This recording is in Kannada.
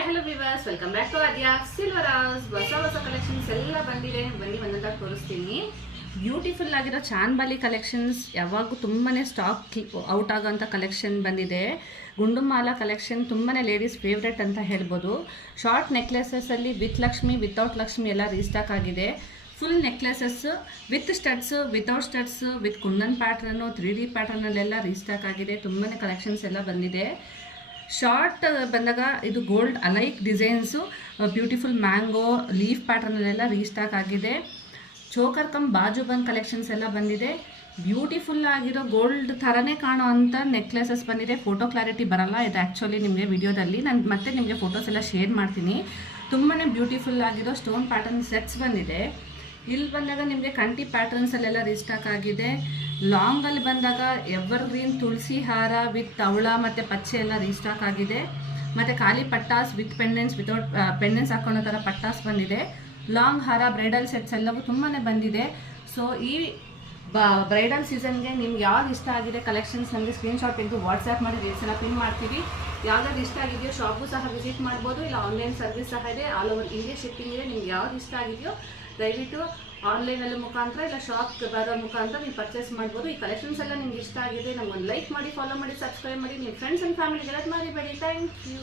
Hi hello viewers, welcome back to Aadya silver house. ಹೊಸ ಕಲೆಕ್ಷನ್ಸ್ ಎಲ್ಲ ಬಂದಿದೆ. ಬನ್ನಿ ಒಂದೊಂದಾಗಿ ತೋರಿಸ್ತೀನಿ. ಬ್ಯೂಟಿಫುಲ್ ಆಗಿರೋ ಚಾನ್ಬಾಲಿ ಕಲೆಕ್ಷನ್ಸ್ ಯಾವಾಗೂ ತುಂಬಾ ಸ್ಟಾಕ್ ಔಟ್ ಆಗೋಂಥ ಕಲೆಕ್ಷನ್ ಬಂದಿದೆ. ಗುಂಡುಮಾಲ ಕಲೆಕ್ಷನ್ ತುಂಬಾ ಲೇಡೀಸ್ ಫೇವ್ರೆಟ್ ಅಂತ ಹೇಳ್ಬೋದು. ಶಾರ್ಟ್ ನೆಕ್ಲೆಸಸ್ಸಲ್ಲಿ ವಿತ್ ಲಕ್ಷ್ಮಿ ವಿತೌಟ್ ಲಕ್ಷ್ಮಿ ಎಲ್ಲ ರೀಸ್ಟಾಕ್ ಆಗಿದೆ. Full necklaces with studs, without studs, with kundan ಪ್ಯಾಟ್ರನ್ನು, 3D ಪ್ಯಾಟ್ರನಲ್ಲೆಲ್ಲ ರೀಸ್ಟಾಕ್ ಆಗಿದೆ. ತುಂಬಾ ಕಲೆಕ್ಷನ್ಸ್ ಎಲ್ಲ ಬಂದಿದೆ. ಶಾರ್ಟ್ ಬಂದಾಗ ಇದು gold alike designs, beautiful mango leaf ಪ್ಯಾಟರ್ನಲ್ಲೆಲ್ಲ ರೀಸ್ಟಾಕ್ ಆಗಿದೆ. Choker cum bajuband collections ಎಲ್ಲ ಬಂದಿದೆ. ಬ್ಯೂಟಿಫುಲ್ ಆಗಿರೋ ಗೋಲ್ಡ್ ಥರನೇ ಕಾಣೋ ಅಂಥ ನೆಕ್ಲೆಸಸ್ ಬಂದಿದೆ. ಫೋಟೋ ಕ್ಲಾರಿಟಿ ಬರಲ್ಲ ಇದು ಆ್ಯಕ್ಚುಲಿ ನಿಮಗೆ ವಿಡಿಯೋದಲ್ಲಿ. ನಾನು ಮತ್ತೆ ನಿಮಗೆ ಫೋಟೋಸ್ ಎಲ್ಲ ಶೇರ್ ಮಾಡ್ತೀನಿ. ತುಂಬಾ ಬ್ಯೂಟಿಫುಲ್ ಆಗಿರೋ ಸ್ಟೋನ್ ಪ್ಯಾಟರ್ನ್ ಸೆಟ್ಸ್ ಬಂದಿದೆ. ಇಲ್ಲಿ ಬಂದಾಗ ನಿಮಗೆ ಕಂಟಿ ಪ್ಯಾಟರ್ನ್ಸಲ್ಲೆಲ್ಲ ರೀಸ್ಟಾಕ್ ಆಗಿದೆ. ಲಾಂಗಲ್ಲಿ ಬಂದಾಗ ಎವರ್ ಗ್ರೀನ್ ತುಳಸಿ ಹಾರ ವಿತ್ ತವಳ ಮತ್ತು ಪಚ್ಚೆ ಎಲ್ಲ ರೀಸ್ಟಾಕ್ ಆಗಿದೆ. ಮತ್ತು ಖಾಲಿ ಪಟ್ಟಾಸ್ ವಿತ್ ಪೆಂಡೆಂಟ್ಸ್, ವಿತೌಟ್ ಪೆಂಡೆಂಟ್ಸ್ ಹಾಕೊಳ್ಳೋ ಥರ ಪಟ್ಟಾಸ್ ಬಂದಿದೆ. ಲಾಂಗ್ ಹಾರ ಬ್ರೈಡಲ್ ಸೆಟ್ಸ್ ಎಲ್ಲವೂ ತುಂಬಾ ಬಂದಿದೆ. ಸೊ ಈ ಬ್ರೈಡಲ್ ಸೀಸನ್ಗೆ ನಿಮ್ಗೆ ಯಾವ್ದು ಇಷ್ಟ ಆಗಿದೆ ಕಲೆಕ್ಷನ್ಸ್ ನಮಗೆ ಸ್ಕ್ರೀನ್ಶಾಟ್ ತೆಗೆದು ವಾಟ್ಸ್ಆ್ಯಪ್ ಮಾಡಿ ರೇಟ್ಸ್ ಎಲ್ಲ ಪಿನ್ ಮಾಡ್ತೀವಿ. ಯಾವ್ದಾದ್ರು ಇಷ್ಟ ಆಗಿದೆಯೋ ಶಾಪು ಸಹ ವಿಸಿಟ್ ಮಾಡ್ಬೋದು, ಇಲ್ಲ ಆನ್ಲೈನ್ ಸರ್ವಿಸ್ ಸಹ ಇದೆ. ಆಲ್ ಓವರ್ ಇಂಡಿಯಾ ಶಿಪ್ಪಿಂಗ್ ಇದೆ. ನಿಮ್ಗೆ ಯಾವ್ದು ಇಷ್ಟ ಆಗಿದೆಯೋ ದಯವಿಟ್ಟು ಆನ್ಲೈನಲ್ಲಿ ಮುಖಾಂತರ ಇಲ್ಲ ಶಾಪ್ಗೆ ಬರೋ ಮುಖಾಂತರ ನೀವು ಪರ್ಚೇಸ್ ಮಾಡ್ಬೋದು. ಈ ಕಲೆಕ್ಷನ್ಸ್ ಎಲ್ಲ ನಿಮ್ಗೆ ಇಷ್ಟ ಆಗಿದೆ ನಮ್ಗೊಂದು ಲೈಕ್ ಮಾಡಿ, ಫಾಲೋ ಮಾಡಿ, ಸಬ್ಸ್ಕ್ರೈಬ್ ಮಾಡಿ, ನಿಮ್ಮ ಫ್ರೆಂಡ್ಸ್ ಆ್ಯಂಡ್ ಫ್ಯಾಮಿಲಿಗೆಲ್ಲ ಮರಿಬೇಡಿ. Thank you.